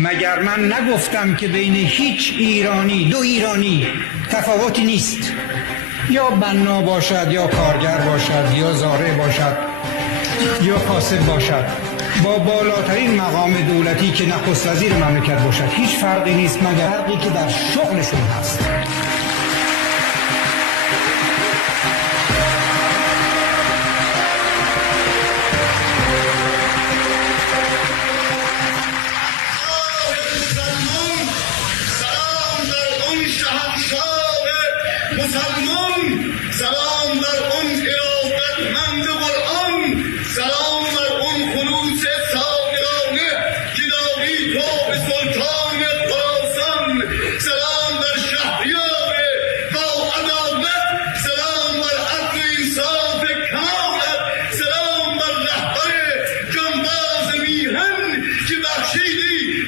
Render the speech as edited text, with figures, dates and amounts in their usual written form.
مگر من نگفتم که بین هیچ ایرانی، دو ایرانی تفاوتی نیست، یا بنا باشد یا کارگر باشد یا زارع باشد یا کاسب باشد، با بالاترین مقام دولتی که نخست وزیر مملکت باشد، هیچ فرقی نیست مگر فرقی که در شغلشون هست.